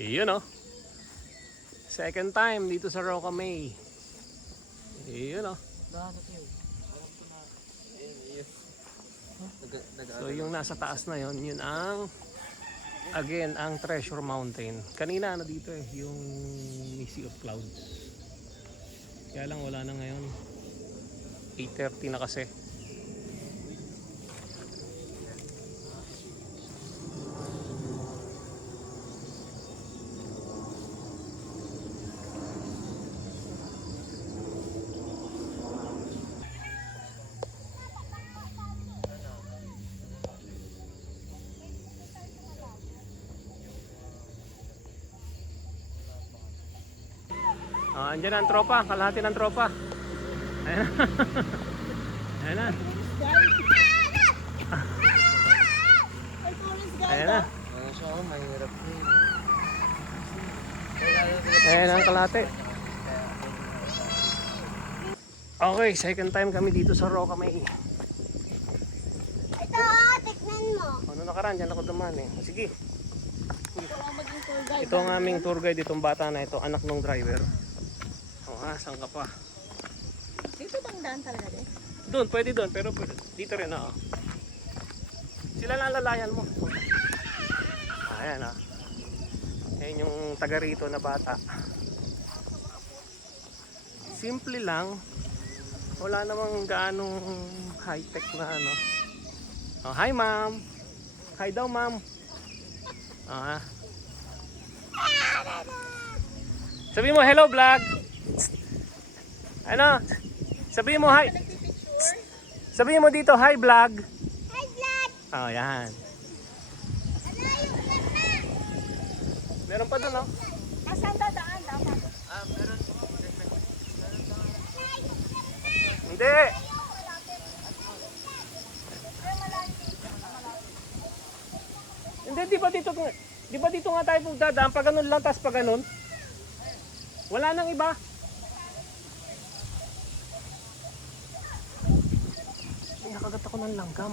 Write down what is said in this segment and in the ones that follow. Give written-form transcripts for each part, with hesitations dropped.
Iyon oh. Second time dito sa Roca May. Iyon oh. Nahanap yun. Alam ko na. Ayun. So yung nasa taas na yon, yun ang again ang Treasure Mountain. Kanina ano dito eh, yung Sea of Clouds. Kaya lang wala na ngayon. 8:30 na kasi. Andyan ang tropa, kalahati ng tropa. Ayan na. Ayan na. Ayan na. Ano siya ako, mahirap din. Ayan ang kalahati. Okay, second time kami dito sa Roca May. Ito, tignan mo. Ano nakaraan, dyan ako dumaan eh. Sige. Ito ang maging tour guide. Ito ang aming tour guide, itong bata na ito, anak ng driver. Saan ka pa? Dito bang daan talaga din? Doon, pwede doon, pero dito rin oo. Sila lalalayan mo. Ayan ah. Ayan yung taga rito na bata. Simple lang. Wala namang gaanong high-tech na ano. Oh, hi ma'am. Hi daw ma'am. Sabi mo hello vlog. Ano? Sabi mo hi. Sabi mo dito hi vlog. Hi, vlog! Oh, yan. Meron pa doon, oh. Nasaan dadaan dapat? Meron. Hindi. Hindi, di ba dito nga tayo dadaan pag ganun lang, tas pag ganun? Wala nang iba. Ay, nakagat ako ng langgam.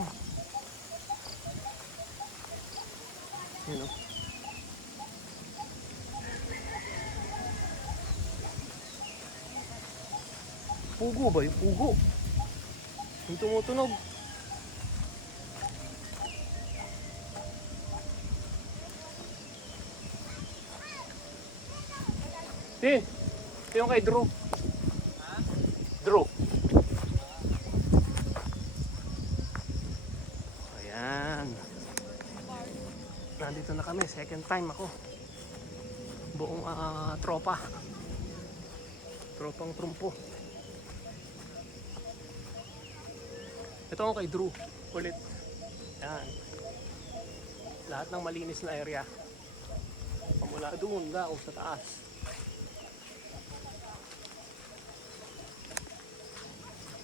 Yun, oh. Pugo ba yung pugo? Yung tumutunog. Din, ito yung kay Drew. Drew. Ayan. Nandito na kami, second time ako. Buong tropa. Tropang trumpo. Ito ako kay Drew. Ulit. Ayan. Lahat ng malinis na area. Pamula doon daw sa taas.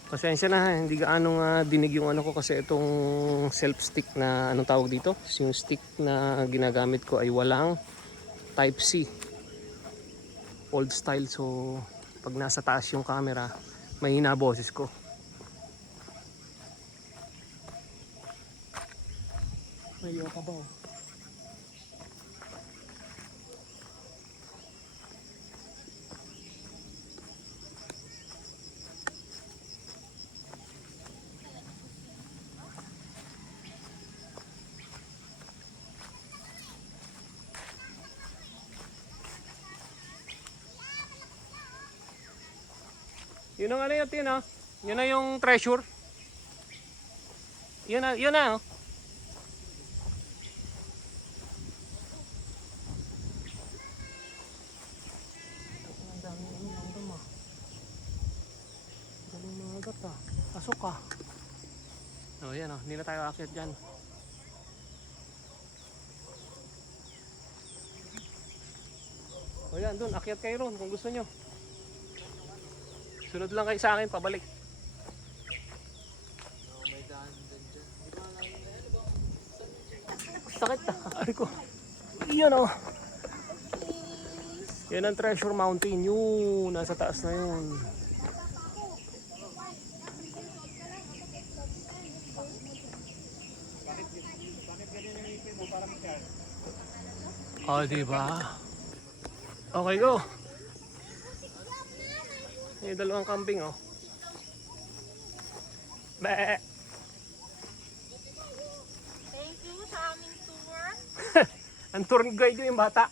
Pasensya na, hindi gaano dinig yung ano ko kasi itong self stick na anong tawag dito. Yung stick na ginagamit ko ay walang type C. Old style, so pag nasa taas yung camera, mahina boses ko. May ka ba? Yun ang ano yun, Tin, oh. Yun na yung treasure. Yun na, oh. Ang daming langgam, ah. Galing mga agat, ah. Pasok, ah. Oh, yan, oh. Hindi na tayo aakyat dyan. O yan, dun, akyat kayo ron kung gusto nyo. Sunod lang kayo sa akin, pabalik. May daan din dyan. Sakit na, ari ko. Iyan o. Yan ang Treasure Mountain, yun, nasa taas na yun. Oh, diba? Okay, go. May dalawang kambing, oh. Be. Thank you sa aming tour. Ang tour guide yung bata.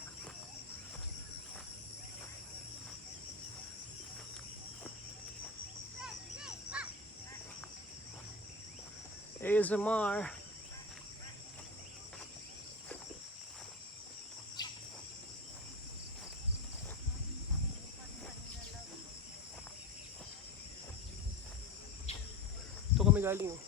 ASMR. Ito kami galing, oh.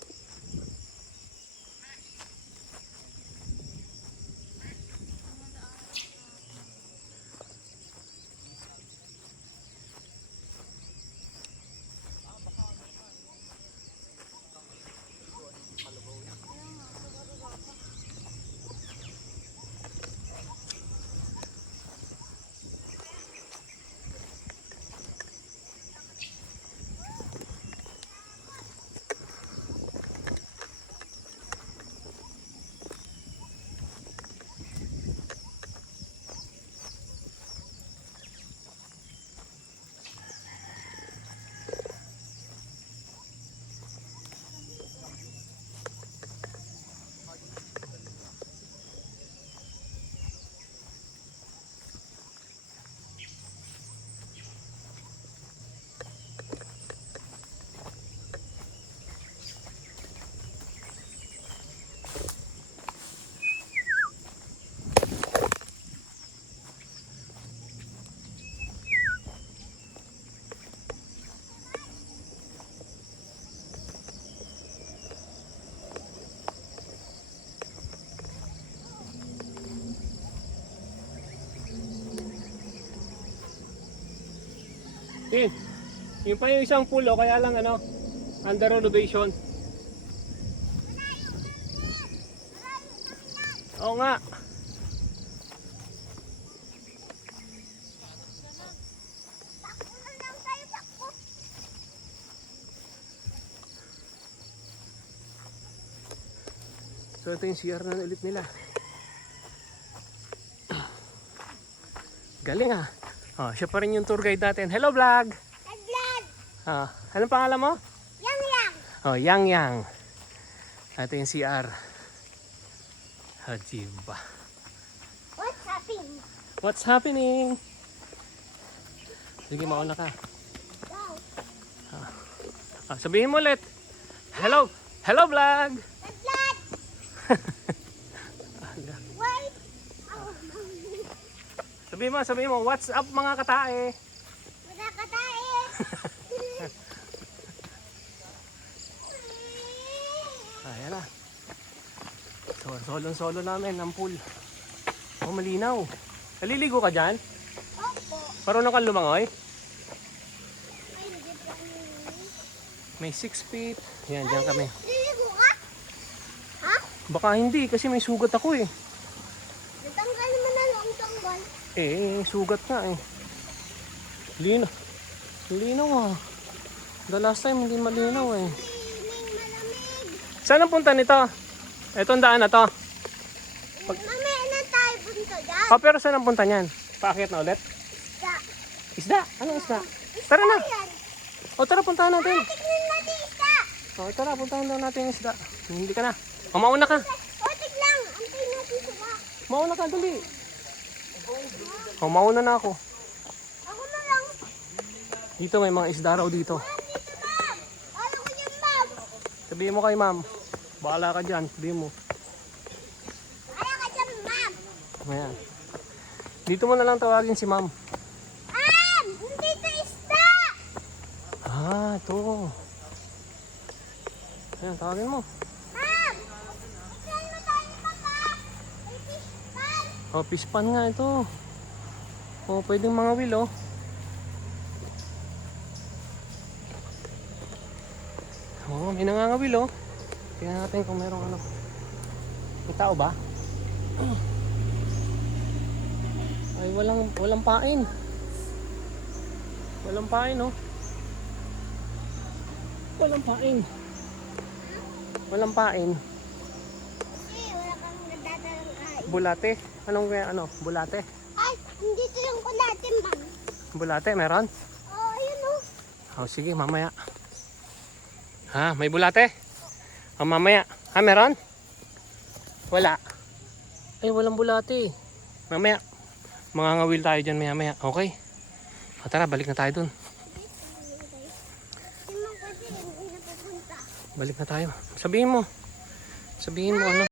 Eh, yun pa yung isang pool, oh, kaya lang ano, under renovation. Oo nga. So ito yung CR na ulit nila. Galing, ah. Oh, siya pa rin yung tour guide natin. Hello vlog! Vlog! Ah, anong pangalan mo? Yang yang! Oh, Yang Yang. Ito yung CR. Hajiba. What's happening? What's happening? Sige, mauna ka. Go! Ah, sabihin mo ulit. Hello! Hello vlog! Vlog! Wait! Oh, Sabihin mo, what's up mga katae? wala ka tayo! Ayan na. So, solo namin ang pool. Oh, malinaw. Naliligo ka dyan? Opo! Marunong kang lumangoy? Ay, hindi pa kami. May 6 feet. Yan, dyan kami. Liligo ka? Ha? Baka hindi kasi may sugat ako eh. Natanggal mo na lang ang tanggal. Sugat nga eh. Linaw. Linaw ah. The last time hindi malinaw eh. Swimming, malamig. Saan ang punta nito? Itong daan na to. Mamaya na tayo punta dyan. Oh, pero saan ang punta niyan? Paakyat na ulit? Da. Isda? Anong isda? Tara na. Yan. O tara, puntahan natin. Tignan natin isa. O tara, puntahan daw natin yung isda. Hindi ka na. O, mauna ka. O, tignan. Antayin natin sila. Mauna ka, dali. O, mauna na ako. Ako na lang. Dito may mga isda raw dito. Ma'am, dito ma'am. Ano ko yung ma'am? Sabihin mo kay ma'am. Bahala ka dyan. Sabihin mo. Ano ka dyan, ma'am? Ayan. Dito mo na lang tawagin si ma'am. Ma'am! Dito isda! Ah, ito. Ayan, tawagin mo. Ma'am! Saan mo tayo, papa? May fish pan. O, fish pan nga ito. O, pwedeng mga will, oh. Oo, may nangangawil, oh. Tingnan natin kung merong ano. May tao ba? Ay, walang pain. Walang pain, oh. Walang pain. Walang pain. Kasi wala kang nadadalang ay. Bulate. Anong kaya ano? Bulate. Ay! Dito yung kulate, ma'am. Bulate, meron? Oh, ayun oh. Oh, sige, mamaya. Ha, may bulate? Oh, mamaya. Ha, meron? Wala. Ay, walang bulate. Mamaya. Mangangawil tayo dyan maya-maya. Okay. O, tara, balik na tayo dun. Hindi mo kasi hindi na pupunta. Balik na tayo. Sabihin mo. Sabihin mo ano.